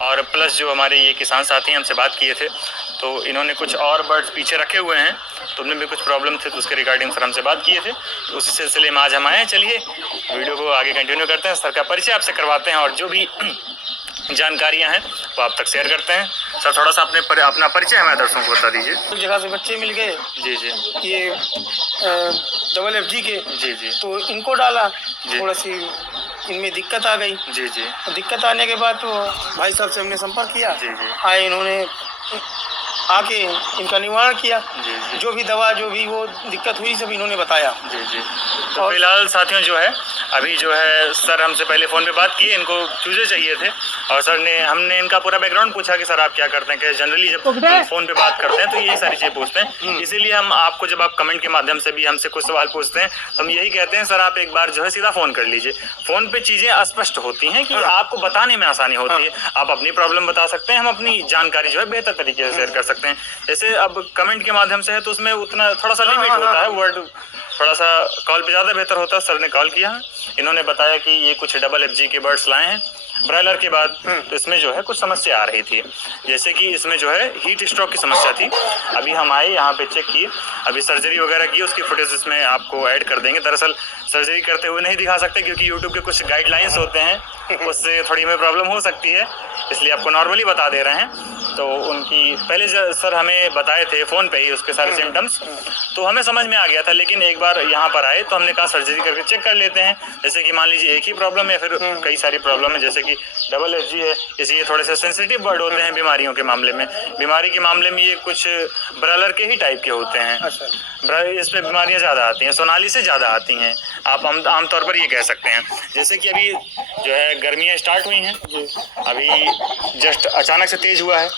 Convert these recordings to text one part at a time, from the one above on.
और प्लस जो हमारे ये किसान साथी हमसे बात किए थे तो इन्होंने कुछ और बर्ड्स पीछे रखे हुए हैं, तो उनमें भी कुछ प्रॉब्लम थे तो उसके रिगार्डिंग सर हमसे बात किए थे। तो उसी सिलसिले में आज हम आए हैं। चलिए वीडियो को आगे कंटिन्यू करते हैं, सर का परिचय आपसे करवाते हैं और जो भी जानकारियां हैं वो आप तक शेयर करते हैं। सर थोड़ा सा अपना परिचय हमारे दर्शकों को बता दीजिए। एक जगह से बच्चे मिल गए जी जी, ये FG के, जी जी, तो इनको डाला, जी। थोड़ा सी इनमें दिक्कत आ गई। जी जी, दिक्कत आने के बाद तो भाई साहब से हमने संपर्क किया। जी जी, आए, इन्होंने आके इनका निवारण किया। जी जी, जो भी दवा जो भी वो दिक्कत हुई सब इन्होंने बताया। जी जी। तो फिलहाल साथियों जो है अभी जो है सर हमसे पहले फ़ोन पे बात किए, इनको चूजे चाहिए थे और सर ने हमने इनका पूरा बैकग्राउंड पूछा कि सर आप क्या करते हैं, कि जनरली जब फ़ोन पे बात करते हैं तो यही सारी चीज़ें पूछते हैं। इसीलिए हम आपको जब आप कमेंट के माध्यम से भी हमसे कुछ सवाल पूछते हैं तो हम यही कहते हैं सर आप एक बार जो है सीधा फ़ोन कर लीजिए। फ़ोन पे चीज़ें अस्पष्ट होती हैं कि आपको बताने में आसानी होती है, आप अपनी प्रॉब्लम बता सकते हैं, हम अपनी जानकारी जो है बेहतर तरीके से शेयर कर सकते हैं। जैसे अब कमेंट के माध्यम से है तो उसमें उतना थोड़ा सा लिमिट होता है, वर्ड थोड़ा सा कॉल पे ज़्यादा बेहतर होता है। सर ने कॉल किया, इन्होंने बताया कि ये कुछ FG के बर्ड्स लाए हैं ब्रॉयलर के बाद, तो इसमें जो है कुछ समस्या आ रही थी, जैसे कि इसमें जो है हीट स्ट्रोक की समस्या थी। अभी हम आए यहाँ पे चेक किए, अभी सर्जरी वगैरह की, उसकी फुटेज इसमें आपको ऐड कर देंगे। दरअसल सर्जरी करते हुए नहीं दिखा सकते क्योंकि यूट्यूब के कुछ गाइडलाइंस होते हैं, उससे थोड़ी हमें प्रॉब्लम हो सकती है, इसलिए आपको नॉर्मली बता दे रहे हैं। तो उनकी पहले सर हमें बताए थे फ़ोन पे ही उसके सारे सिम्टम्स, तो हमें समझ में आ गया था, लेकिन एक बार यहाँ पर आए तो हमने कहा सर्जरी करके चेक कर लेते हैं। जैसे कि मान लीजिए एक ही प्रॉब्लम है, फिर कई सारी प्रॉब्लम है, जैसे कि FG है, इसलिए थोड़े से सेंसिटिव बर्ड होते हैं बीमारियों के मामले में। बीमारी के मामले में ये कुछ ब्रॉयलर के ही टाइप के होते हैं, इस पर बीमारियाँ ज़्यादा आती हैं, सोनाली से ज़्यादा आती हैं, आप आमतौर पर ये कह सकते हैं। जैसे कि अभी जो है गर्मियाँ स्टार्ट हुई हैं, अभी जस्ट अचानक से तेज़ हुआ है,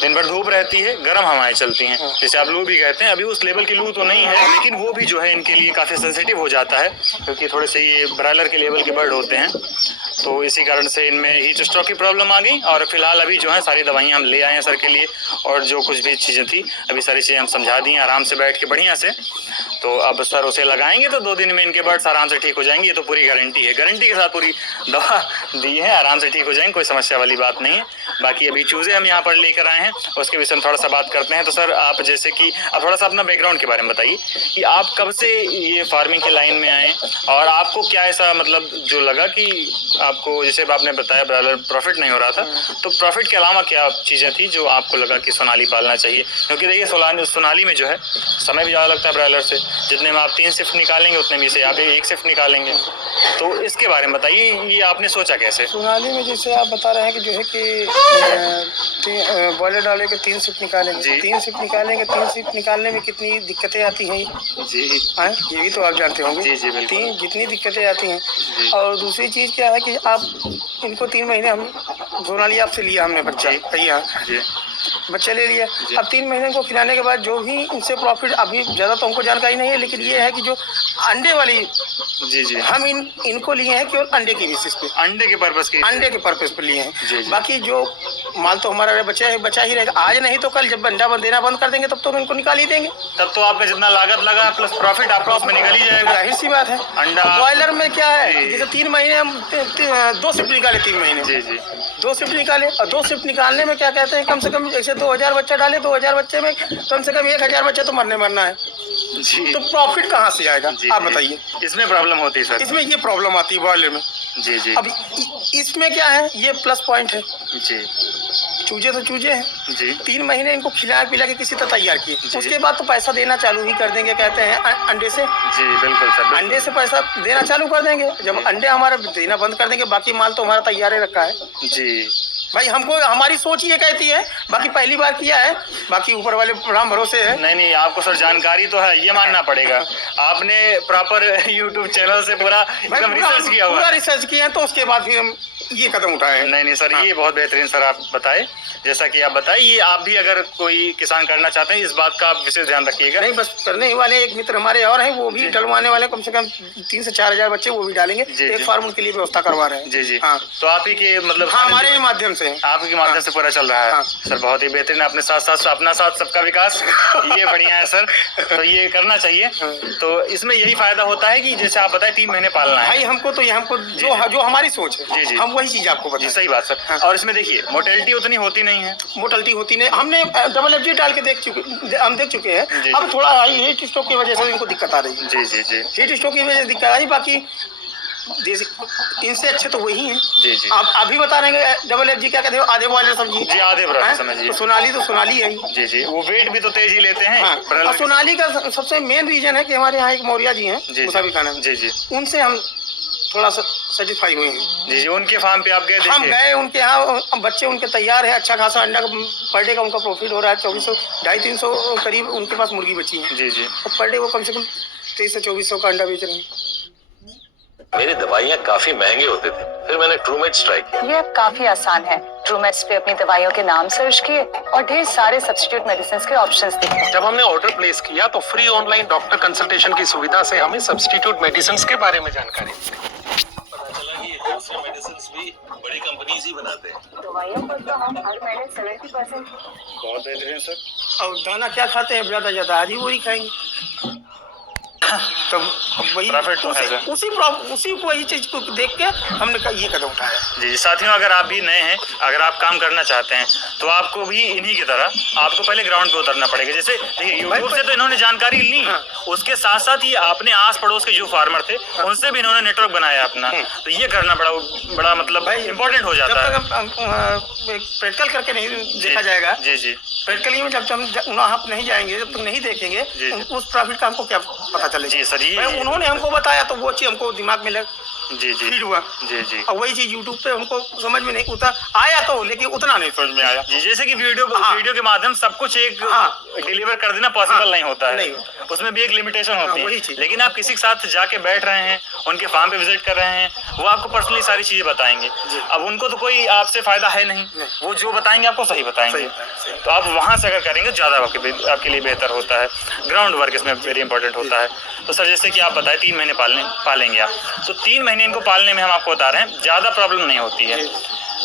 दिन भर धूप रहती है, गर्म हवाएं चलती हैं, जैसे आप लू भी कहते हैं। अभी उस लेवल की लू तो नहीं है, लेकिन वो भी जो है इनके लिए काफ़ी सेंसिटिव हो जाता है क्योंकि थोड़े से ये ब्रॉयलर के लेवल के बर्ड होते हैं, तो इसी कारण से इनमें हीट स्ट्रोक की प्रॉब्लम आ गई। और फिलहाल अभी जो है सारी दवाइयाँ हम ले आए हैं सर के लिए, और जो कुछ भी चीज़ें थी अभी सारी चीज़ें हम समझा दी हैं आराम से बैठ के बढ़िया से। तो अब सर उसे लगाएंगे तो 2 दिन में इनके बर्ड्स आराम से ठीक हो जाएंगे, ये तो पूरी गारंटी है, गारंटी के साथ पूरी दवा दी है, आराम से ठीक हो जाएंगे, कोई समस्या वाली बात नहीं है। बाकी अभी चूज़े हम यहाँ पर लेकर आए हैं, उसके विषय में थोड़ा सा बात करते हैं। तो सर आप जैसे कि आप थोड़ा सा अपना बैकग्राउंड के बारे में बताइए कि आप कब से ये फार्मिंग की लाइन में आए और आपको क्या ऐसा मतलब जो लगा कि आपको, जैसे आपने बताया ब्रॉयलर प्रॉफिट नहीं हो रहा था, तो प्रॉफिट के अलावा क्या चीज़ें थी जो आपको लगा कि सोनाली पालना चाहिए? क्योंकि देखिए सोनाली में जो है समय भी ज़्यादा लगता है ब्रॉयलर से, जितने में आप 3 शिफ्ट निकालेंगे उतने में से आप 1 शिफ्ट निकालेंगे, तो इसके बारे में बताइए, ये आपने सोचा कैसे? सोनाली में जैसे आप बता रहे हैं कि जो है कि बॉयलर डाले के 3 शिफ्ट निकालेंगे, 3 शिफ्ट निकालेंगे, 3 शिफ्ट निकालने में कितनी दिक्कतें आती हैं जी, ये भी तो आप जानते होंगे। जी जी बिल्कुल। जितनी दिक्कतें आती हैं, और दूसरी चीज़ क्या है कि आप इनको 3 महीने हम सोनाली आपसे लिया हमने बच्चा, भैया बच्चे ले लिया। अब 3 महीने को खिलाने के बाद जो भी इनसे प्रॉफिट, अभी ज़्यादा तो हमको जानकारी नहीं है, लेकिन ये है कि जो अंडे वाली, जी जी, हम इनको लिए हैं केवल अंडे की बेसिस पे, अंडे के पर्पस पे लिए हैं। जी जी। बाकी जो माल तो हमारा बचा ही रहेगा, आज नहीं तो कल जब अंडा देना बंद कर देंगे तब तो हम इनको निकाल ही देंगे। तब तो आपका जितना लागत लगा प्लस प्रॉफिट आपका उसमें निकल ही जाएगा, जाहिर सी बात है। अंडा बॉयलर में क्या है, जैसे 3 महीने हम 2 शिफ्ट निकाले, 3 महीने जी जी, 2 शिफ्ट निकाले, और 2 शिफ्ट निकालने में क्या कहते हैं, कम से कम जैसे 2000 बच्चा डाले, 2000 बच्चे में कम से कम 1000 बच्चा तो मरना है जी। तो प्रॉफिट कहाँ से आएगा आप बताइए? इसमें प्रॉब्लम होती है सर, इसमें ये प्रॉब्लम आती है बॉयलर में। जी जी। अब इसमें क्या है, ये प्लस पॉइंट है जी, चूजे तो चूजे हैं जी। 3 महीने इनको खिला पिला के किसी तरह तैयार किए, उसके बाद तो पैसा देना चालू ही कर देंगे, कहते हैं अंडे से। जी बिल्कुल सर, बिल्कुल। अंडे से पैसा देना चालू कर देंगे, जब अंडे हमारा देना बंद कर देंगे, बाकी माल तो हमारा तैयार ही रखा है। जी भाई हमको हमारी सोच ये कहती है, बाकी पहली बार किया है, बाकी ऊपर वाले राम भरोसे है। नहीं, आपको सर जानकारी तो है, ये मानना पड़ेगा, आपने प्रॉपर यूट्यूब चैनल से पूरा रिसर्च किया हुआ, पूरा रिसर्च किया है, तो उसके बाद फिर हम ये कदम उठाए। नहीं सर, ये बहुत बेहतरीन सर आप बताए, जैसा कि आप बताइए, ये आप भी अगर कोई किसान करना चाहते हैं इस बात का आप विशेष ध्यान रखिएगा। नहीं, बस करने ही वाले एक मित्र हमारे और हैं, वो भी डलवाने वाले, कम से कम 3 से 4 हजार बच्चे वो भी डालेंगे, एक फार्म के लिए व्यवस्था करवा रहे हैं। जी जी, हाँ। तो आप ही के मतलब, हाँ, हमारे ही माध्यम से, आपके माध्यम से पूरा चल रहा है। सर बहुत ही बेहतरीन, अपने साथ साथ अपना साथ सबका विकास, ये बढ़िया है सर, तो ये करना चाहिए। तो इसमें यही फायदा होता है कि जैसे आप बताए 3 महीने पालना है भाई, हमको जो हमारी सोच है, हम वही चीज आपको जी बताएं। सही बात सर। हाँ। और इसमें देखिए मोटेलिटी उतनी होती नहीं है। मोटलिटी होती नहीं, हमने डबल एफजी डाल के हम देख चुके हैं। जी, अब थोड़ा हीट स्ट्रोक की वजह से इनको दिक्कत आ रही है। जी जी जी हीट स्ट्रोक की वजह से दिक्कत आ रही, बाकी इनसे अच्छे तो वही हैं। जी जी आप अभी बता रहे हैं डबल एफजी क्या कहते हो, आधे बॉयलर समझिए। जी आधे बराबर हैं? समझिए। तो सोनाली है ही। जी जी वो वेट भी तो तेज ही लेते हैं। हाँ, ब्रॉयलर और सोनाली का सबसे मेन रीजन है कि हमारे यहाँ एक मौर्या जी हैं जी मुसाफिर खाना में, जी जी उनसे हम थोड़ा सा सेटिस्फाई हुए हैं। जी जी उनके फार्म पे आप गए हम देखिए। गए उनके यहाँ, बच्चे उनके तैयार है, अच्छा खासा अंडा का पर डे का उनका प्रॉफिट हो रहा है। 2400 250-300 करीब उनके पास मुर्गी बची है, जी जी और पर डे वो कम से कम 2300-2400 का अंडा बेच रहे हैं। मेरी दवाइयाँ काफी महंगे होते थे, फिर मैंने ट्रूमेट्स ट्राई किया। ये अब काफी आसान है। ट्रूमेट्स पे अपनी दवाइयों के नाम सर्च किए और ढेर सारे सब्स्टिट्यूट मेडिसिन के ऑप्शंस दिखे। जब हमने ऑर्डर प्लेस किया तो फ्री ऑनलाइन डॉक्टर कंसल्टेशन की सुविधा से हमें सब्स्टिट्यूट मेडिसिन के बारे में जानकारी मिली। पता चला कि ये दूसरे मेडिसिन भी बड़ी कंपनीज ही बनाते हैं। दवाइयों पर तो हम हर महीने 70% बहुत बेहतरीन सर। और दाना क्या खाते हैं, ज्यादा ज्यादा आधी बोरी खाएंगे, तो वही प्रॉफिट तो है सर। उसी वही चीज को देख के हमने कहा ये कदम उठाया। जी जी साथियों, अगर आप भी नए हैं, अगर आप काम करना चाहते हैं तो आपको भी इन्हीं की तरह आपको पहले ग्राउंड पे उतरना पड़ेगा। जैसे देखिए यूट्यूब से तो इन्होंने जानकारी ली, हाँ। उसके साथ साथ ये अपने आस पड़ोस के जो फार्मर थे उनसे भी इन्होंने नेटवर्क बनाया अपना। तो ये करना बड़ा मतलब इम्पोर्टेंट हो जब जाता है। तक हम प्रैक्टिकल करके नहीं देखा जाएगा, जी जी प्रैक्टिकली में जब तक हम वहाँ नहीं जाएंगे, जब तक नहीं देखेंगे, जी। उस प्रॉफिट का हमको क्या पता चलेगा। जी सर ये भाई उन्होंने हमको बताया तो वो चीज हमको दिमाग में लग जी जी फीड हुआ, जी जी और वही चीज यूट्यूब पे हमको समझ में नहीं उतर आया, तो लेकिन उतना नहीं समझ में आया। जी जैसे कि वीडियो हाँ। के माध्यम सब कुछ एक हाँ। डिलीवर कर देना पॉसिबल हाँ। नहीं होता है, नहीं होता। उसमें भी एक लिमिटेशन हाँ, होती वही है। चीज़। लेकिन आप किसी के साथ जाके बैठ रहे हैं, उनके फार्म पे विजिट कर रहे हैं, वो आपको पर्सनली सारी चीजें बताएंगे। अब उनको तो कोई आपसे फायदा है नहीं, वो जो बताएंगे आपको सही बताएंगे। सही। तो आप वहां से अगर करेंगे ज्यादा आपके लिए बेहतर होता है। ग्राउंड वर्क इसमें वेरी इंपॉर्टेंट होता है। तो सर जैसे कि आप बताएं 3 महीने पालेंगे आप, तो 3 महीने इनको पालने में हम आपको बता रहे हैं ज्यादा प्रॉब्लम नहीं होती है।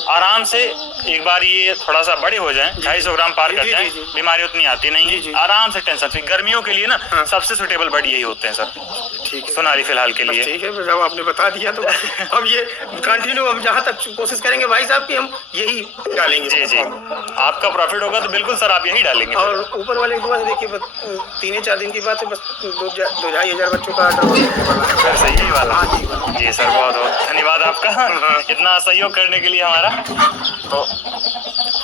आराम से एक बार ये थोड़ा सा बड़े हो जाएं, 250 ग्राम पार कर जी, जाएं, जी, जी। बीमारी उतनी आती नहीं जी, जी। है। आराम से टेंशन फ्री, गर्मियों के लिए ना हाँ। सबसे सुटेबल बर्ड यही होते हैं सर, ठीक है, सोनाली फिलहाल के लिए। ठीक है, जब आपने बता दिया तो अब ये कंटिन्यू, अब जहाँ तक कोशिश करेंगे भाई साहब कि हम यही डालेंगे। जी जी आपका प्रॉफिट होगा तो बिल्कुल सर आप यही डालेंगे। और ऊपर वाले की दुआ से देखिए, 3-4 दिन की बात है, बस 2-2,500 बच्चों का ऑर्डर सर सही यही वाला। हाँ जी। जी सर बहुत बहुत धन्यवाद आपका इतना सहयोग करने के लिए हमारा। तो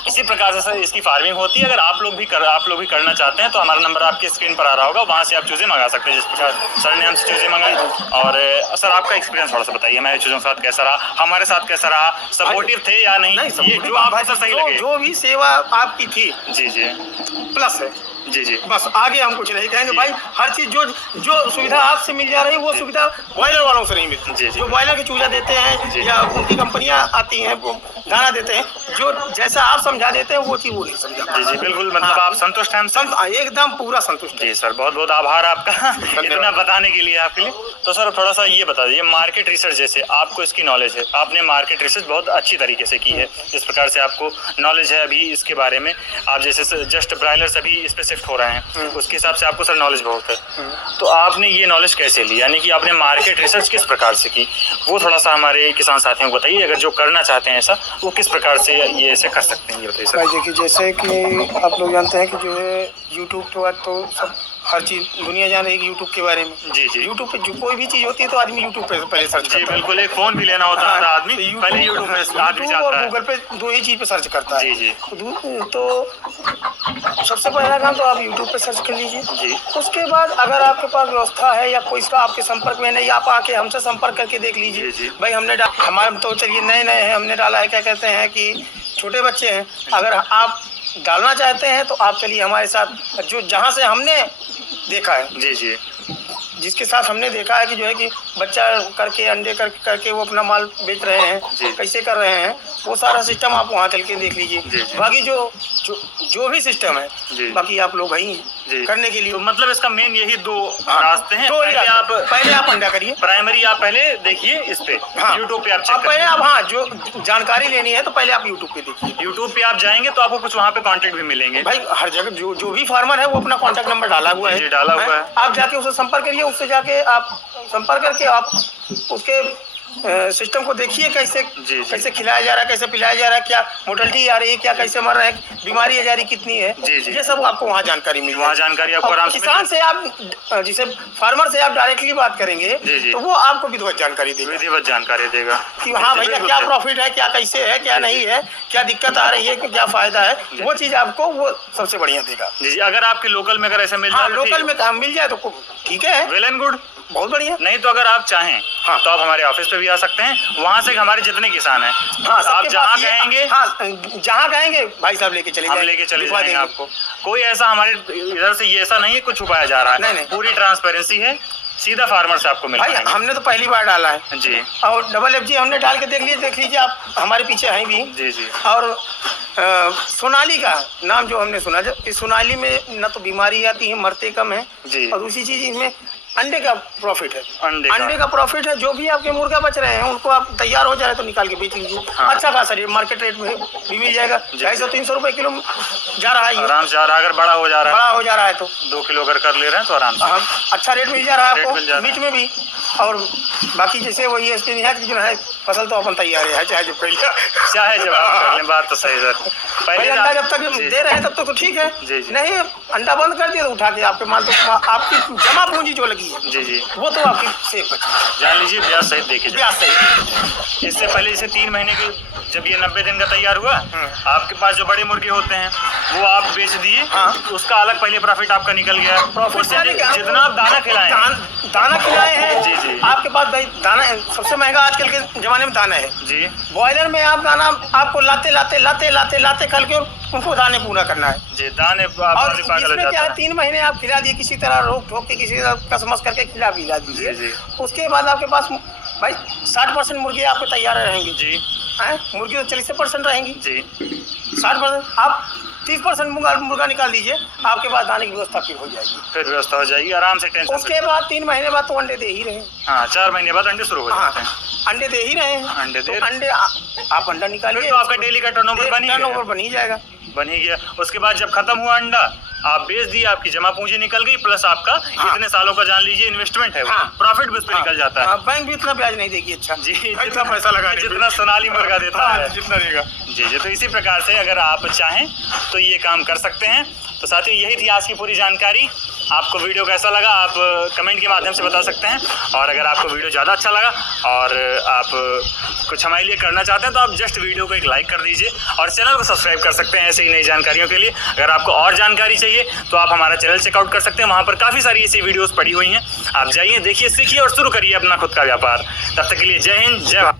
इसी प्रकार से सर इसकी फार्मिंग होती है। अगर आप लोग भी करना चाहते हैं तो हमारा नंबर आपके स्क्रीन पर आ रहा होगा, वहाँ से आप चूज़ें मंगा सकते हैं जिस प्रकार सर ने हमसे चूज़ें मंगाई। और सर आपका एक्सपीरियंस थोड़ा सा बताइए, हमारे चूज़ों के साथ कैसा रहा, हमारे साथ कैसा रहा, सपोर्टिव थे या नहीं, ये जो आपको सर सही लगे। जो भी सेवा आपकी थी जी जी प्लस है, जी जी बस आगे हम कुछ नहीं कहेंगे भाई। हर चीज जो सुविधा आपसे मिल जा रही है वो सुविधा बॉयलर वालों से नहीं जी, मिलती। जी। जो बॉयलर के चूजा देते हैं या उनकी कंपनियां आती हैं वो दाना देते हैं, जो जैसा आप समझा देते हैं वो चीज वो नहीं समझा। जी जी बिल्कुल, मतलब आप संतुष्ट हैं हमसे? एकदम पूरा संतुष्ट है। जी सर बहुत बहुत आभार आपका इतना बताने के लिए आपके लिए। तो सर थोड़ा सा ये बता दीजिए, मार्केट रिसर्च जैसे आपको इसकी नॉलेज है, आपने मार्केट रिसर्च बहुत अच्छी तरीके से की है, जिस प्रकार से आपको नॉलेज है अभी इसके बारे में, आप जैसे जस्ट ब्रायलर्स अभी इस पे शिफ्ट हो रहे हैं, उसके हिसाब से आपको सर नॉलेज बहुत है। तो आपने ये नॉलेज कैसे ली, यानी कि आपने मार्केट रिसर्च किस प्रकार से की, वो थोड़ा सा हमारे किसान साथियों को बताइए। अगर जो करना चाहते हैं ऐसा, वो किस प्रकार से ये ऐसे कर सकते हैं, ये बताइए सर। भाई देखिए, जैसे कि आप लोग जानते हैं कि जो है यूट्यूब के बाद तो सब हर चीज़ दुनिया जान रही है यूट्यूब के बारे में। जी जी यूट्यूब पे जो कोई भी चीज़ होती है तो आदमी यूट्यूब पे पहले सर्च जी करता है। बिल्कुल, एक फ़ोन भी लेना होता है आदमी पहले यूट्यूब पे आदमी यूट्यूब जाता और है। गूगल पे दो ही चीज़ पे सर्च करता है। जी जी तो सबसे पहला काम तो आप यूट्यूब पे सर्च कर लीजिए। जी उसके बाद अगर आपके पास व्यवस्था है या कोई इसका आपके संपर्क में नहीं, आप आके हमसे संपर्क करके देख लीजिए। जी, जी। भाई हमने हमारे तो चलिए नए हैं, हमने डाला है, क्या कहते हैं कि छोटे बच्चे हैं, अगर आप डालना चाहते हैं तो आप चलिए हमारे साथ, जो जहाँ से हमने देखा है, जी जी जिसके साथ हमने देखा है कि जो है कि बच्चा करके अंडे करके वो अपना माल बेच रहे हैं, जी। कैसे कर रहे हैं, वो सारा सिस्टम आप वहाँ चल के देख जी, लीजिए। जी। बाकी जो भी सिस्टम है, जी। बाकी आप लोग हैं जी करने के लिए। तो मतलब इसका मेन यही दो हाँ, रास्ते हैं। दो ही रास्ते। पहले आप अंडा करिए, प्राइमरी आप पहले देखिए इस पे, हाँ, यूट्यूब पे आप अब चेक पहले करिए। आप, हाँ, जो जानकारी लेनी है तो पहले आप यूट्यूब पे देखिए। यूट्यूब पे आप जाएंगे तो आपको कुछ वहाँ पे कांटेक्ट भी मिलेंगे। भाई हर जगह जो भी फार्मर है वो अपना कॉन्टैक्ट नंबर डाला हुआ है। जी, डाला हुआ है। आप जाके उससे संपर्क करिए, उससे जाके आप संपर्क करके आप उसके सिस्टम को देखिए कैसे जी। कैसे खिलाया जा रहा है, कैसे पिलाया जा रहा है, क्या मोर्टलिटी आ रही है, क्या कैसे मर रहे हैं, बीमारी आ जा रही कितनी है, जी। ये सब आपको वहाँ जानकारी मिल वहाँ जानकारी आपको आराम से किसान से आप जिसे फार्मर से आप डायरेक्टली बात करेंगे जी। तो वो आपको विधिवत जानकारी देगा विधिवत जानकारी देगा कि हाँ भैया क्या प्रॉफिट है, क्या कैसे है, क्या नहीं है, क्या दिक्कत आ रही है, क्या फायदा है, वो चीज़ आपको वो सबसे बढ़िया देगा। जी। अगर आपके लोकल में अगर ऐसा मिल हाँ जाए लोकल में काम मिल जाए तो ठीक है, वेल एंड गुड। बहुत बढ़िया। नहीं तो अगर आप चाहें हाँ। तो आप हमारे ऑफिस पे भी आ सकते हैं, वहाँ से हमारे जितने किसान हैं हाँ आप सबके जहाँ पास ये- कहेंगे हाँ जहाँ कहेंगे भाई साहब लेके चले हम जाएंगे, लेके चले दिखवा जाएंगे देंगे। आपको। कोई ऐसा हमारे इधर से ये ऐसा नहीं है कुछ छुपाया जा रहा है, नहीं। पूरी ट्रांसपेरेंसी है, सीधा फार्मर से आपको मिल भाई पाएंगे। हमने तो पहली बार डाला है जी और डबल FG हमने डाल के देख लीजिए आप हमारे पीछे हैं भी। जी। और सोनाली का नाम जो हमने सुना, जो इस सोनाली में न तो बीमारी आती है, मरते कम है जी। और दूसरी चीज इसमें अंडे का प्रॉफिट है। अंडे का प्रॉफिट है। जो भी आपके मुर्गा बच रहे हैं उनको आप तैयार हो जाए तो निकाल के बेच लीजिए। हाँ। अच्छा खासा रेट मार्केट रेट में भी मिल जाएगा। 250-300 रुपए किलो जा रहा है ये। आराम से जा रहा है, अगर बड़ा हो जा रहा बड़ा हो जा रहा है तो 2 किलो अगर कर ले रहे हैं तो आराम से हाँ अच्छा रेट मिल जा रहा है रेट मिल जा आपको रहा है। मीट में भी। और बाकी जैसे वही इसके निहायत जो है फसल तो अपन तैयार है चाहे जो पहले चाहे जब आप कर लें, बात तो सही सर। भाई पहले अंडा जब तक जी। दे रहे हैं तब तक तो ठीक है। जी। नहीं अंडा बंद कर दिया तो उठा के आपके मान तो आपकी जमा पूंजी जो लगी है जी वो तो आपकी सेफ बची। जान लीजिए ब्याज सहित देखे जाए। ब्याज सही। इससे पहले जैसे 3 महीने के जब ये 90 दिन का तैयार हुआ, आपके पास जो बड़े मुर्गे होते हैं वो आप बेच दिए, हाँ। उसका अलग पहले प्रॉफिट आपका निकल गया। प्रॉफिट उससे जितना आप दाना खिलाएं दाना खिलाए हैं जी। आपके पास भाई दाना सबसे महंगा आजकल के जमाने में दाना है। जी बॉयलर में आप दाना आपको लाते कल के उनको दाने पूरा करना है। जी। दाने और पागल हो इसमें जाता क्या है है। 3 महीने आप खिला दिए किसी तरह रोक ठोक के किसी तरह कसमस करके खिला दीजिए। जी। उसके बाद आपके पास भाई 60% मुर्गे आपके तैयार रहेंगे जी हैं। मुर्गी तो 40% रहेंगी। जी 60% आप 30% मुर्गा निकाल दीजिए, आपके पास दाने की व्यवस्था फिर हो जाएगी। फिर व्यवस्था हो जाएगी आराम से, टेंशन उसके बाद 3 महीने बाद तो अंडे दे ही रहे हैं। हाँ 4 महीने बाद अंडे शुरू हो हाँ जाते हैं। अंडे दे ही रहे हैं। अंडे तो दे अंडे आप अंडा निकालिए फिर तो आपका डेली का टर्नओवर बन ही गया। टर्नओवर बन ही जाएगा। बन ही गया। उसके बाद जब खत्म हुआ अंडा आप बेच दिए, आपकी जमा पूंजी निकल गई, प्लस आपका हाँ। इतने सालों का जान लीजिए इन्वेस्टमेंट है, हाँ। प्रॉफिट भी उस पर हाँ, निकल जाता है। हाँ, बैंक भी इतना ब्याज नहीं देगी। अच्छा जी इतना पैसा लगा जितना सोनाली मुर्गा देता है जितना देगा। जी। तो इसी प्रकार से अगर आप चाहें तो ये काम कर सकते हैं। तो साथियों यही थी आज की पूरी जानकारी। आपको वीडियो कैसा लगा आप कमेंट के माध्यम से बता सकते हैं, और अगर आपको वीडियो ज़्यादा अच्छा लगा और आप कुछ हमारे लिए करना चाहते हैं तो आप जस्ट वीडियो को एक लाइक कर दीजिए और चैनल को सब्सक्राइब कर सकते हैं ऐसे ही नई जानकारियों के लिए। अगर आपको और जानकारी चाहिए तो आप हमारा चैनल चेकआउट कर सकते हैं, वहाँ पर काफ़ी सारी ऐसी वीडियोज़ पड़ी हुई हैं। आप जाइए, देखिए, सीखिए और शुरू करिए अपना खुद का व्यापार। तब तक के लिए जय हिंद, जय भारत।